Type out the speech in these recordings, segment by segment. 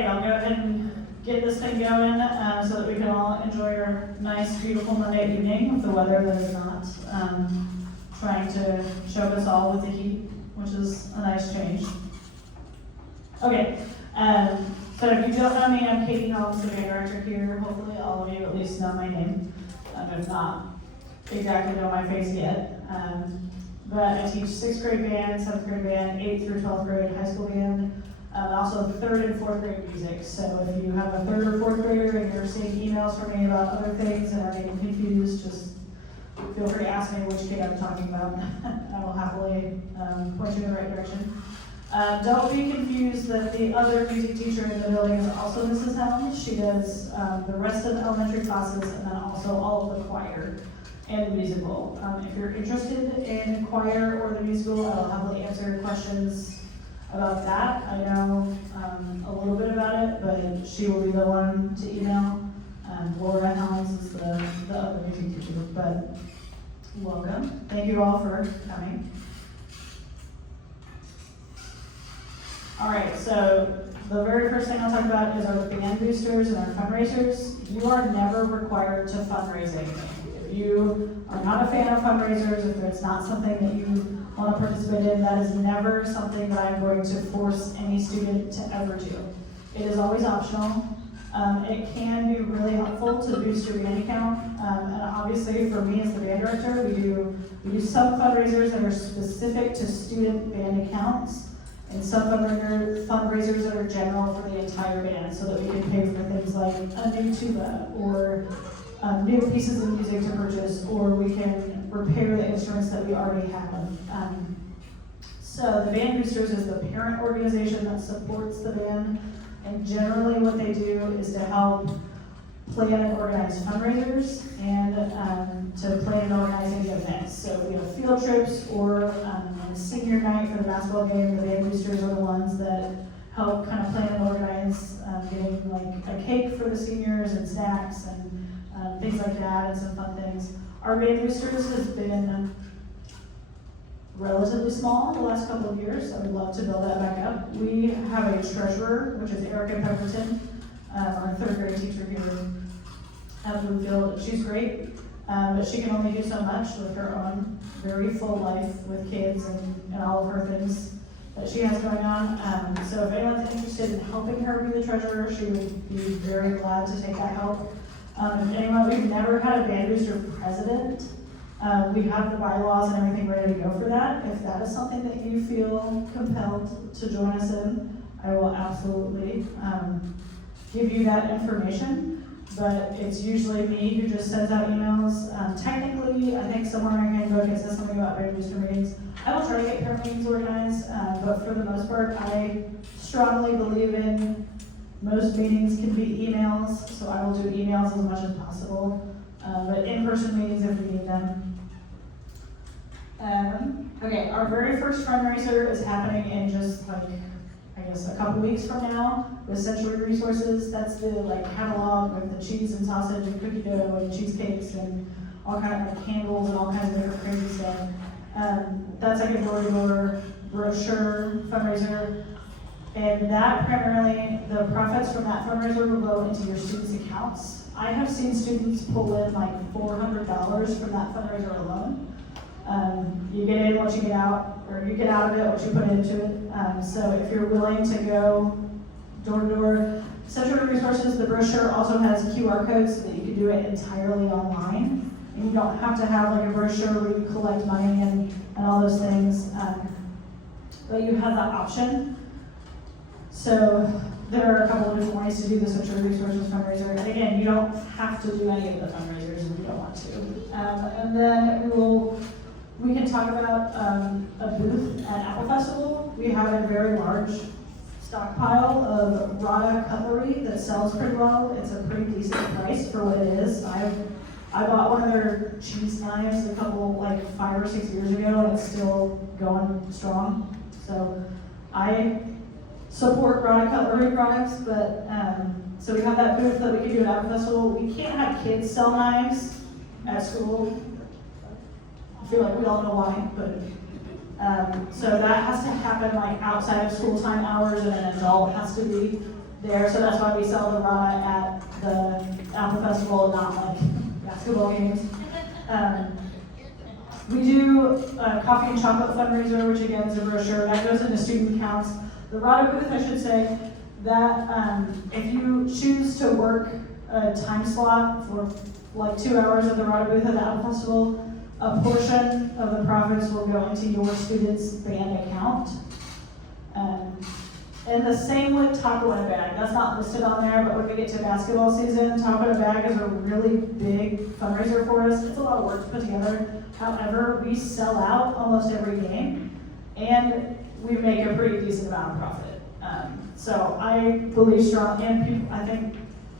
right, I'll go ahead and get this thing going so that we can all enjoy our nice, beautiful Monday evening with the weather that is not trying to choke us all with the heat, which is a nice change. Okay, so if you don't know me, I'm Katie Holmes, the band director here. Hopefully all of you at least know my name, if not exactly know my face yet. But I teach 6th grade band, 7th grade band, 8th through 12th grade high school band, also 3rd and 4th grade music. So if you have a 3rd or 4th grader and you're seeing emails from me about other things and are getting confused, just feel free to ask me which kid I'm talking about. I will happily point you in the right direction. Don't be confused that the other music teacher in the building is also Mrs. Helms. She does the rest of the elementary classes and then also all of the choir and the musical. If you're interested in choir or the musical, I will happily answer questions about that. I know a little bit about it, but she will be the one to email. Laura Helms is the other music teacher, but welcome. Thank you all for coming. All right, so the very first thing I'll talk about is our band boosters and our fundraisers. You are never required to fundraise anything. If you are not a fan of fundraisers, if it's not something that you want to participate in, that is never something that I'm going to force any student to ever do. It is always optional. It can be really helpful to boost your band account. And obviously for me as the band director, we do some fundraisers that are specific to student band accounts, and some fundraisers that are general for the entire band, so that we can pay for things like a new tuba or new pieces of music to purchase, or we can repair the instruments that we already have. So the Band Boosters is the parent organization that supports the band, and generally what they do is to help plan and organize fundraisers and to plan and organize any events. So we have field trips or on senior night for the basketball game, the Band Boosters are the ones that help kind of plan and organize getting like a cake for the seniors and snacks and things like that, and some fun things. Our Band Boosters has been relatively small the last couple of years. I would love to build that back up. We have a treasurer, which is Erica Pemberton, our 3rd grade teacher here at Bluefield. She's great, but she can only do so much with her own very full life with kids and all of her things that she has going on. So if anyone's interested in helping her be the treasurer, she would be very glad to take that help. We've never had a band booster president. We have the bylaws and everything ready to go for that. If that is something that you feel compelled to join us in, I will absolutely give you that information. But it's usually me who just sends out emails. Technically, I think somewhere in your handbook it says something about band booster meetings. I will try to get parent meetings organized, but for the most part, I strongly believe in most meetings can be emails, so I will do emails as much as possible. But in-person meetings if we need them. Okay, our very first fundraiser is happening in just like, I guess a couple weeks from now with Century Resources. That's the catalog with the cheese and sausage and cookie dough and cheesecakes and all kinds of candles and all kinds of different crazy stuff. That's like a door-to-door brochure fundraiser. And that primarily, the profits from that fundraiser will go into your students' accounts. I have seen students pull in like $400 from that fundraiser alone. You get in what you get out, or you get out of it what you put into it. So if you're willing to go door to door, Central Resources, the brochure also has QR codes so that you can do it entirely online. And you don't have to have like a brochure where you collect money and all those things, but you have that option. So there are a couple of different ways to do the Central Resources fundraiser. And again, you don't have to do any of the fundraisers if you don't want to. And then we can talk about a booth at Apple Festival. We have a very large stockpile of Rada cutlery that sells pretty well. It's a pretty decent price for what it is. I bought one of their cheese knives a couple, 5 or 6 years ago, and it's still going strong. So I support Rada cutlery products, but so we have that booth that we can do at Apple Festival. We can't have kids sell knives at school. I feel like we all know why, but so that has to happen outside of school time hours, and an adult has to be there, so that's why we sell the Rana at the Apple Festival, not like basketball games. We do a coffee and chocolate fundraiser, which again is a brochure that goes into student accounts. The Rana booth, I should say, that if you choose to work a time slot for like 2 hours at the Rana booth at the Apple Festival, a portion of the profits will go into your student's band account. And the same with Taco in a Bag. That's not listed on there, but when we get to basketball season, Taco in a Bag is a really big fundraiser for us. It's a lot of work to put together. However, we sell out almost every game, and we make a pretty decent amount of profit. So I believe strong, and people, I think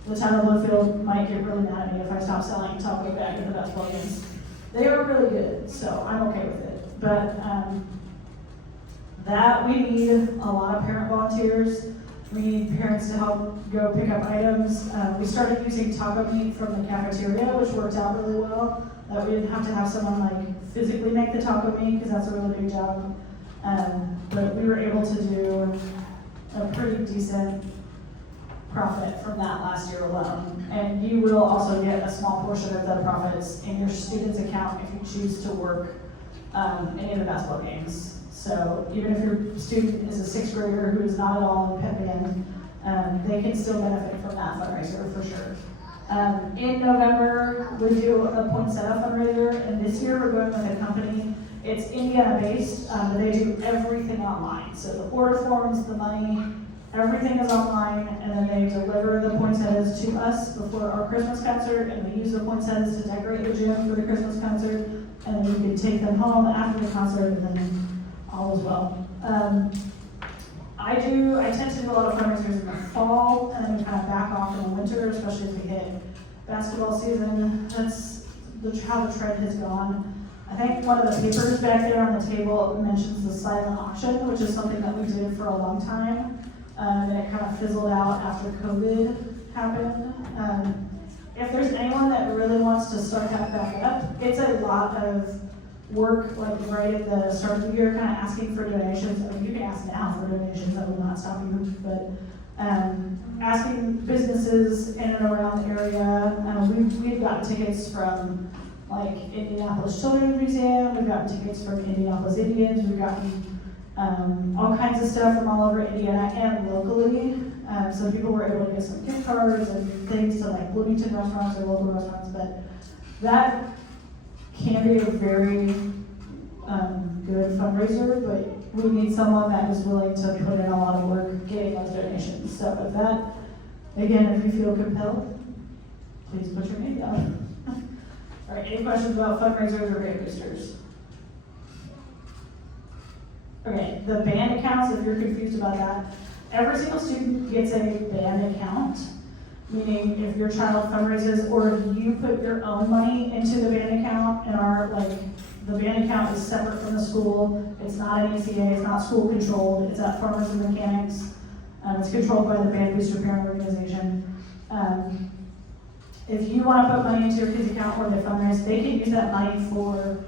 the town of Bluefield might get really mad at me if I stop selling Taco in a Bag at the basketball games. They are really good, so I'm okay with it. But that we need a lot of parent volunteers. We need parents to help go pick up items. We started using taco meat from the cafeteria, which worked out really well. That we didn't have to have someone like physically make the taco meat because that's a really big job. But we were able to do a pretty decent profit from that last year alone. And you will also get a small portion of the profits in your student's account if you choose to work any of the basketball games. So even if your student is a 6th grader who is not at all in pep band, they can still benefit from that fundraiser for sure. In November, we do a poinsettia fundraiser, and this year we're going with a company. It's Indiana-based, but they do everything online. So the order forms, the money, everything is online, and then they deliver the poinsettias to us before our Christmas concert, and we use the poinsettias to decorate the gym for the Christmas concert, and then we can take them home after the concert, and then all is well. I tend to do a lot of fundraisers in the fall, and then we kind of back off in the winter, especially as we hit basketball season. That's how the trend has gone. I think one of the papers back there on the table mentions the silent auction, which is something that we did for a long time, and it kind of fizzled out after COVID happened. If there's anyone that really wants to start that back up, it's a lot of work, like right at the start of the year, kind of asking for donations. I mean, you can ask now for donations, that will not stop you, but asking businesses in and around the area. We've gotten tickets from like Indianapolis Children's Museum, we've gotten tickets from Indianapolis Indians, we've gotten all kinds of stuff from all over Indiana and locally. So people were able to get some gift cards and things to like Bloomington restaurants or local restaurants, but that can be a very good fundraiser, but we need someone that is willing to put in a lot of work getting those donations. So with that, again, if you feel compelled, please put your name down. All right, any questions about fundraisers or grant boosters? Okay, the band accounts, if you're confused about that, every single student gets a band account, meaning if your child fundraises or if you put your own money into the band account, and the band account is separate from the school, it's not an ECA, it's not school controlled, it's at Farmers and Mechanics, it's controlled by the Band Booster Parent Organization. If you want to put money into your kid's account or they fundraise, they can use that money for,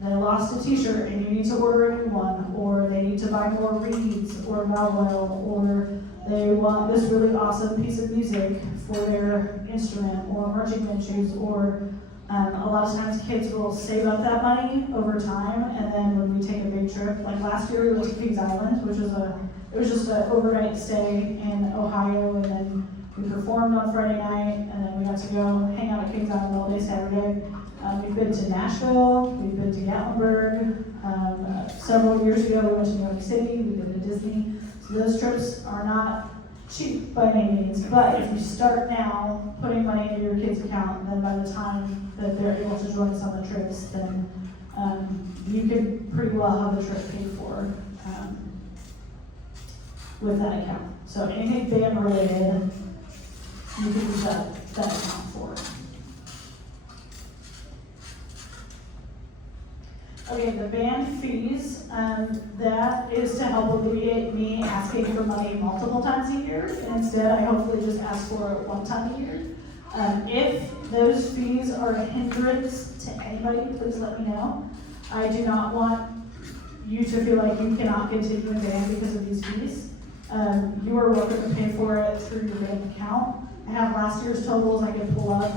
they lost a t-shirt and you need to order a new one, or they need to buy more reeds or Valwell, or they want this really awesome piece of music for their instrument or marching band shoes, or a lot of times kids will save up that money over time, and then when we take a big trip, like last year we went to Kings Island, which was it was just an overnight stay in Ohio, and then we performed on Friday night, and then we got to go hang out at Kings Island all day Saturday. We've been to Nashville, we've been to Gatlinburg. Several years ago we went to New York City, we've been to Disney. So those trips are not cheap by any means, but if you start now putting money into your kid's account, then by the time that they're able to join us on the trips, then you could pretty well have the trip paid for with that account. So anything band related, you can use that account for. Okay, the band fees, that is to help alleviate me asking for money multiple times a year, and instead I hopefully just ask for it one time a year. If those fees are a hindrance to anybody, please let me know. I do not want you to feel like you cannot continue in band because of these fees. You are welcome to pay for it through your bank account. I have last year's totals I can pull up.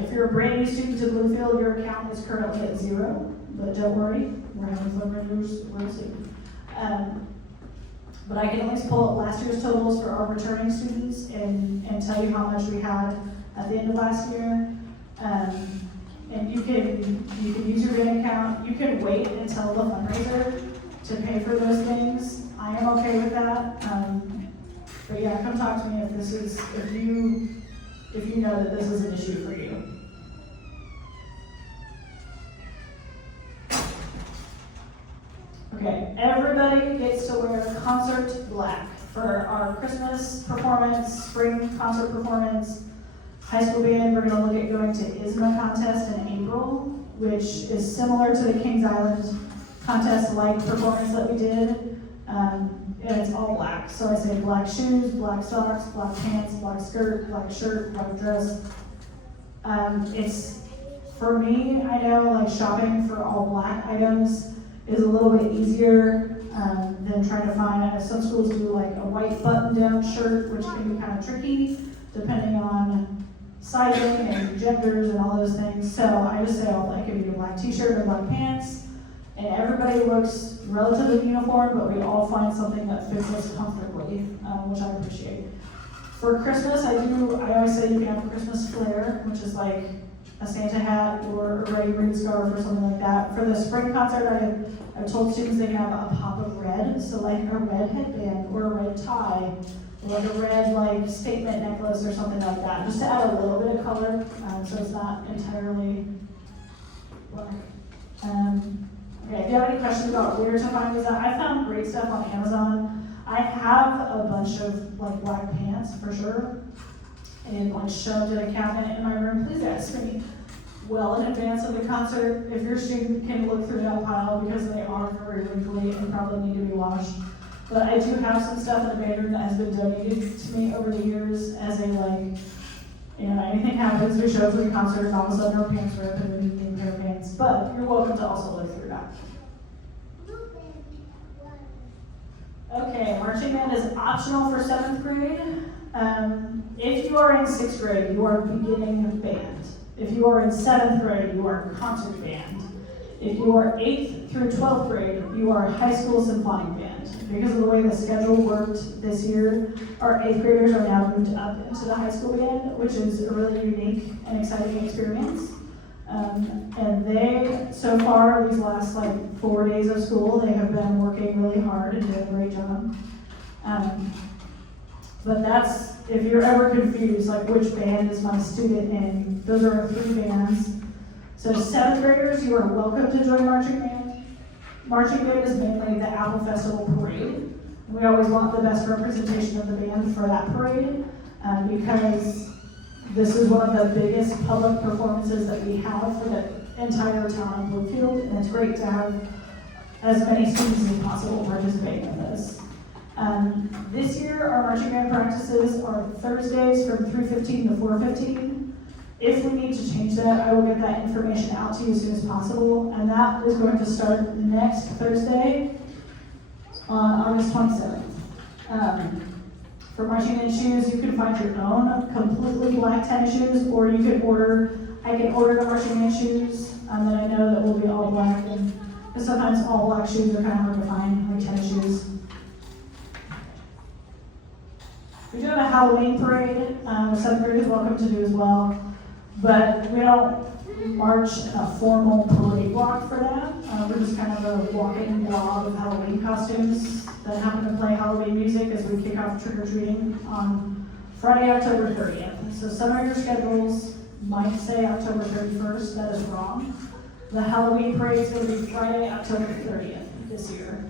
If you're a brand new student to Bluefield, your account is currently at 0, but don't worry, we're having fundraisers real soon. But I can at least pull up last year's totals for our returning students and tell you how much we had at the end of last year. And you can use your bank account. You can wait until the fundraiser to pay for those things. I am okay with that. But yeah, come talk to me if you know that this is an issue for you. Okay, everybody gets to wear concert black for our Christmas performance, spring concert performance. High school band, we're gonna look at going to ISMA contest in April, which is similar to the Kings Island contest-like performance that we did. And it's all black. So I say black shoes, black socks, black pants, black skirt, black shirt, black dress. It's, for me, I know like shopping for all black items is a little bit easier than trying to find, I know some schools do like a white button-down shirt, which can be kind of tricky depending on sizing and genders and all those things. So I just say all black. It could be a black t-shirt or black pants. And everybody looks relatively uniform, but we all find something that fits us comfortably, which I appreciate. For Christmas, I always say you can have a Christmas flair, which is like a Santa hat or a red green scarf or something like that. For the spring concert, I've told students they can have a pop of red, so like a red headband or a red tie, or like a red like statement necklace or something like that, just to add a little bit of color, so it's not entirely black. Okay, if you have any questions about where to find these I found great stuff on Amazon. I have a bunch of like black pants for sure, and like shoved in a cabinet in my room. Please ask me well in advance of the concert if your student can look through that pile, because they are very wrinkly and probably need to be washed. But I do have some stuff in the bedroom that has been donated to me over the years as a like, you know, anything happens, we show up to the concert and all of a sudden our pants rip and we need a pair of pants. But you're welcome to also look through that. Okay, marching band is optional for 7th grade. If you are in 6th grade, you are beginning band. If you are in 7th grade, you are concert band. If you are 8th through 12th grade, you are high school symphonic band. Because of the way the schedule worked this year, our 8th graders are now moved up into the high school band, which is a really unique and exciting experience. And they, so far, these last like 4 days of school, they have been working really hard and doing a great job. But that's, if you're ever confused, like which band is my student in, those are our 3 bands. So 7th graders, you are welcome to join marching band. Marching band is mainly the Apple Festival parade. We always want the best representation of the band for that parade, because this is one of the biggest public performances that we have for the entire town of Bluefield, and it's great to have as many students as possible participating in this. This year, our marching band practices are Thursdays from 3:15 to 4:15. If we need to change that, I will get that information out to you as soon as possible, and that is going to start next Thursday on August 27th. For marching band shoes, you can find your own completely black tennis shoes, or you can I can order the marching band shoes that I know that will be all black, and sometimes all black shoes are kind of hard to find, like tennis shoes. We do have a Halloween parade, 7th grade is welcome to do as well, but we don't march in a formal parade block for that. We're just kind of a walking blob of Halloween costumes that happen to play Halloween music as we kick off trick-or-treating on Friday, October 30th. So some of your schedules might say October 31st, that is wrong. The Halloween parade is going to be Friday, October 30th this year.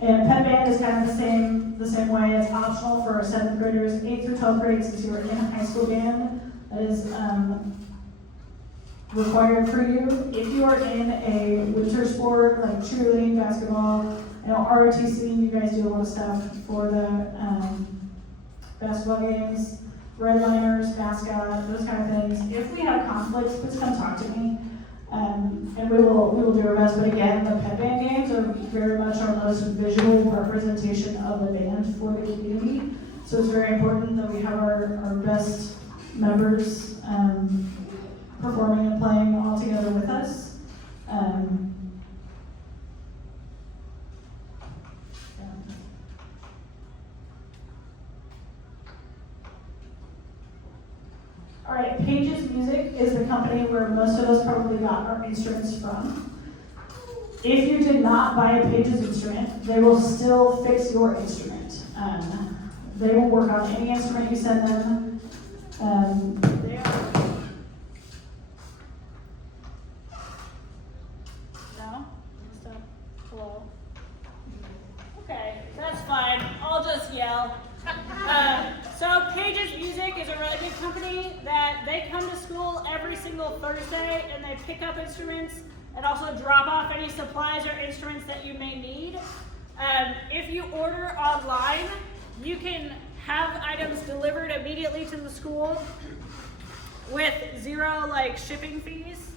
And pep band is kind of the same way. It's optional for our 7th graders, 8th through 12th grade, since you're in a high school band. That is required for you. If you are in a winter sport like cheerleading, basketball, I know ROTC, you guys do a lot of stuff for the basketball games, redliners, mascot, those kind of things. If we have conflicts, please come talk to me. And we will do our best, but again, the pep band games are very much our most visual representation of a band for the community. So it's very important that we have our best members performing and playing all together with us. All right, Pages Music is the company where most of us probably got our instruments from. If you did not buy a Pages instrument, they will still fix your instrument. They will work on any instrument you send them. They are... No? Stop. Hello? Okay, that's fine. I'll just yell. So Pages Music is a really good company that they come to school every single Thursday and they pick up instruments and also drop off any supplies or instruments that you may need. If you order online, you can have items delivered immediately to the school with zero shipping fees.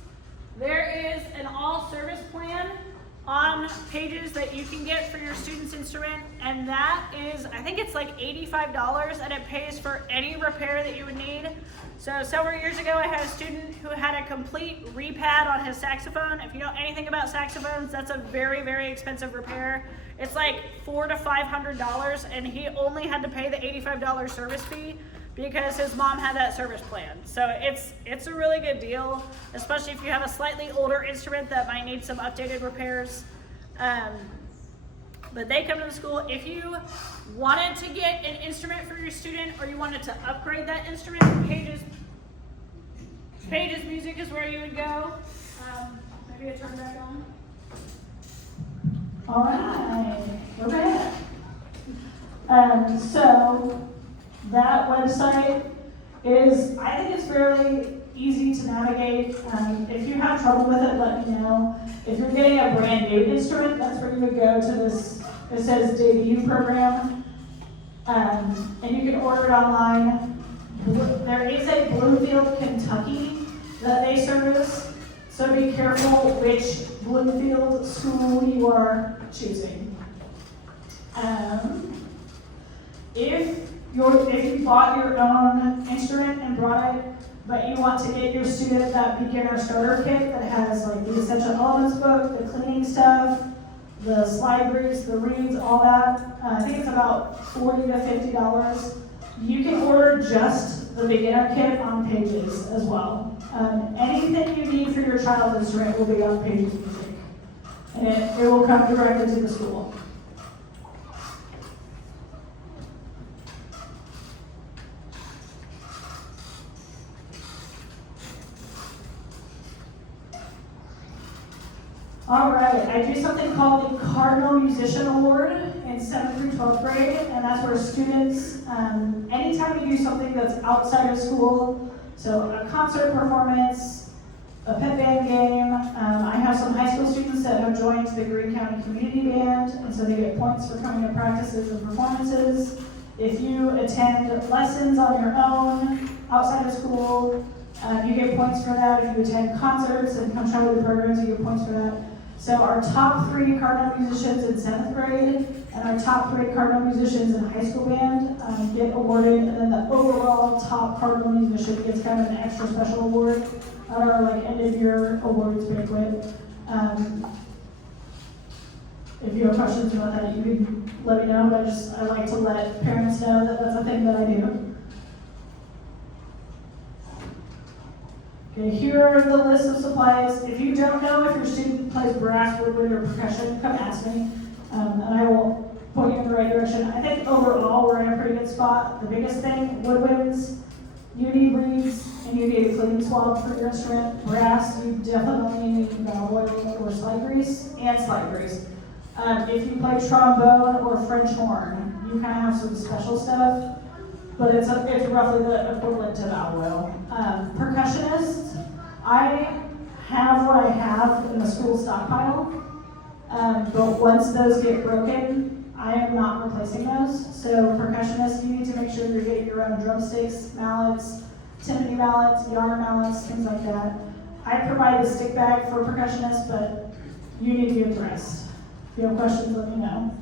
There is an all service plan on Pages that you can get for your student's instrument, and that is, I think it's like $85, and it pays for any repair that you would need. So several years ago, I had a student who had a complete repad on his saxophone. If you know anything about saxophones, that's a very, very expensive repair. It's like $400 to $500, and he only had to pay the $85 service fee because his mom had that service plan. So it's a really good deal, especially if you have a slightly older instrument that might need some updated repairs. But they come to the school. If you wanted to get an instrument for your student or you wanted to upgrade that instrument, Pages Music is where you would go. Maybe I turn it back on. All right, we're back. So that website is, I think it's fairly easy to navigate. If you have trouble with it, let me know. If you're getting a brand new instrument, that's where you would go to this, it says debut program. And you can order it online. There is a Bloomfield, Kentucky that they service. So be careful which Bloomfield school you are choosing. If you bought your own instrument and brought it, but you want to get your student that beginner starter kit that has the essential elements book, the cleaning stuff, the slide groups, the reeds, all that, I think it's about $40 to $50. You can order just the beginner kit on Pages as well. Anything you need for your child's instrument will be on Pages Music, and it will come directly to the school. All right, I do something called the Cardinal Musician Award in 7th through 12th grade, and that's where students, anytime you do something that's outside of school, so a concert performance, a pep band game, I have some high school students that have joined the Greene County Community Band, and so they get points for coming to practices and performances. If you attend lessons on your own outside of school, you get points for that. If you attend concerts and come try the programs, you get points for that. So our top 3 Cardinal musicians in 7th grade and our top 3 Cardinal musicians in high school band get awarded, and then the overall top Cardinal musician gets kind of an extra special award at our end of year awards banquet. If you have questions about that, you can let me know, but I like to let parents know that that's a thing that I do. Okay, here are the list of supplies. If you don't know if your student plays brass, woodwind, or percussion, come ask me, and I will point you in the right direction. I think overall we're in a pretty good spot. The biggest thing, woodwinds, you need reeds, and you need a cleaning swab for your instrument. Brass, you definitely need oil or slide grease, and slide grease. If you play trombone or French horn, you kind of have some special stuff. But it's roughly the equivalent to valve oil. Percussionists, I have what I have in the school stockpile, but once those get broken, I am not replacing those. So percussionists, you need to make sure you're getting your own drumsticks, mallets, timpani mallets, yarn mallets, things like that. I provide the stick bag for percussionists, but you need to get dressed. If you have questions, let me know.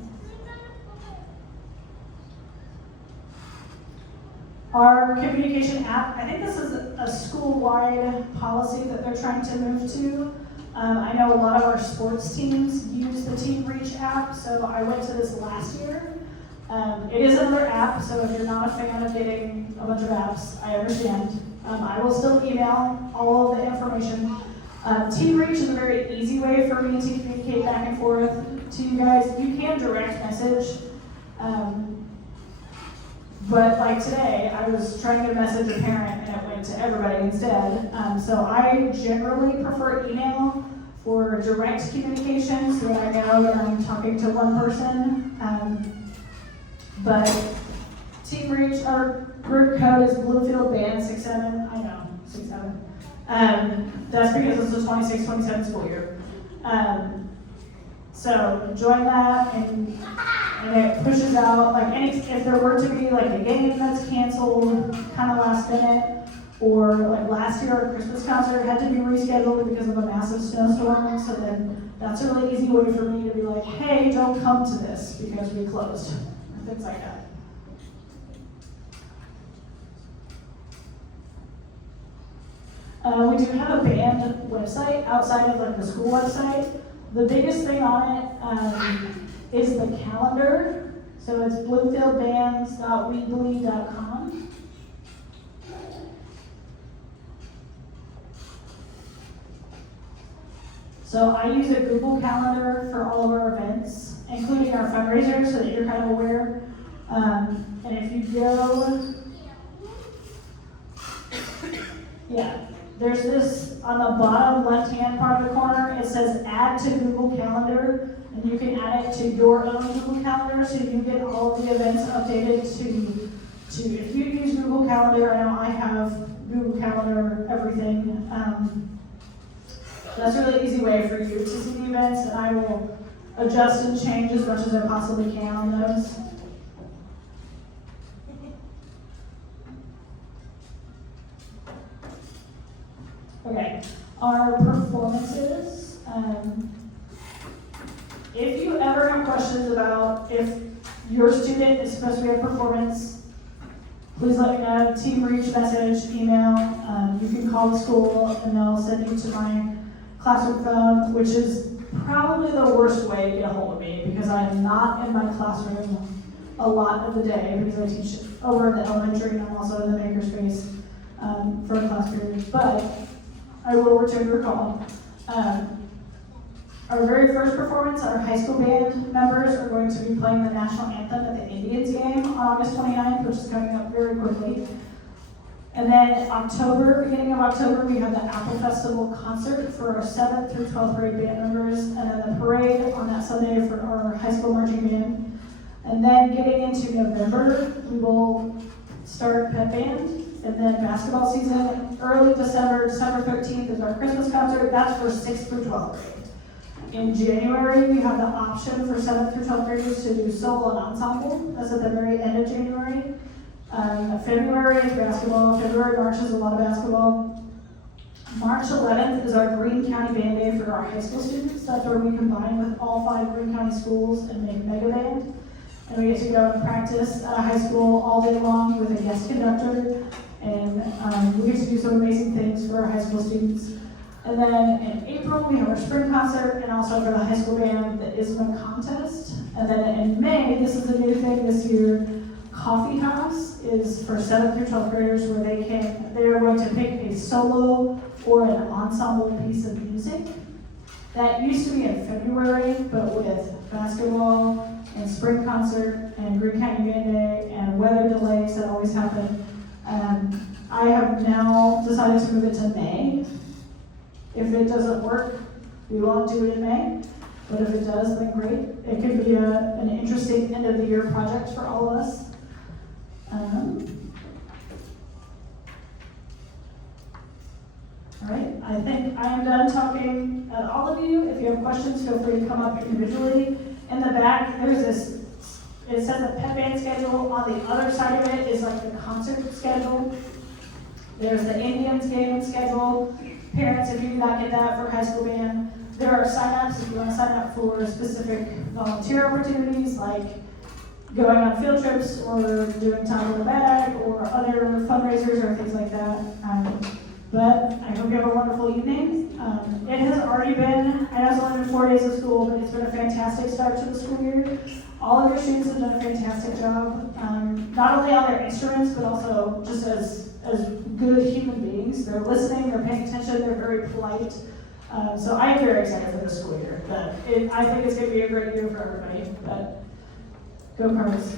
Our communication app, I think this is a school-wide policy that they're trying to move to. I know a lot of our sports teams use the Team Reach app, so I went to this last year. It is another app, so if you're not a fan of getting a bunch of apps, I understand. I will still email all of the information. Team Reach is a very easy way for me to communicate back and forth to you guys. You can direct message, but like today, I was trying to message a parent and it went to everybody instead. So I generally prefer email for direct communication so that I know that I'm talking to one person. But Team Reach, our group code is Bluefield Band 67. I know, 67. That's because it's the 26-27 school year. So join that, and it pushes out, like, if there were to be like a game that's canceled kind of last minute, or like last year our Christmas concert had to be rescheduled because of a massive snowstorm, so then that's a really easy way for me to be like, hey, don't come to this because we closed, things like that. We do have a band website outside of like the school website. The biggest thing on it is the calendar. So it's bluefieldbands.weebly.com. So I use a Google Calendar for all of our events, including our fundraisers, so that you're kind of aware. And if you go, there's this on the bottom left-hand part of the corner. It says add to Google Calendar, and you can add it to your own Google Calendar, so you get all of the events updated to if you use Google Calendar. I know I have Google Calendar everything. That's a really easy way for you to see the events, and I will adjust and change as much as I possibly can on those. Okay, our performances. If you ever have questions about if your student is supposed to be a performance, please let me know. Team Reach message, email. You can call the school and they'll send you to my classroom phone, which is probably the worst way to get a hold of me because I'm not in my classroom a lot of the day because I teach over in the elementary and I'm also in the makerspace for a class period. But I will return your call. Our very first performance, our high school band members are going to be playing the national anthem at the Indians game on August 29th, which is coming up very quickly. And then beginning of October, we have the Apple Festival concert for our 7th through 12th grade band members, and then the parade on that Sunday for our high school marching band. And then getting into November, we will start pep band. And then basketball season, early December 13th is our Christmas concert. That's for 6th through 12th grade. In January, we have the option for 7th through 12th graders to do solo and ensemble. That's at the very end of January. February is basketball. February, March is a lot of basketball. March 11th is our Greene County Band Day for our high school students. That's where we combine with all 5 Greene County schools and make mega band. And we get to go and practice at a high school all day long with a guest conductor. And we get to do some amazing things for our high school students. And then in April, we have our spring concert, and also for the high school band, the ISMA contest. And then in May, this is a new thing this year, Coffee House is for 7th through 12th graders where they are going to pick a solo or an ensemble piece of music. That used to be in February, but with basketball and spring concert and Greene County Band Day and weather delays that always happen, I have now decided to move it to May. If it doesn't work, we won't do it in May. But if it does, then great. It could be an interesting end of the year project for all of us. All right, I think I am done talking at all of you. If you have questions, feel free to come up individually. In the back, there's this, it says the pep band schedule. On the other side of it is like the concert schedule. There's the Indians game schedule. parents, if you do not get that for high school band, there are sign-ups if you want to sign up for specific volunteer opportunities like going on field trips or doing time in the bag or other fundraisers or things like that. But I hope you have a wonderful evening. It has already been, I know it's only been 4 days of school, but it's been a fantastic start to the school year. All of your students have done a fantastic job, not only on their instruments, but also just as good human beings. They're listening, they're paying attention, they're very polite. So I am very excited for this school year. But I think it's going to be a great year for everybody. But go Cards.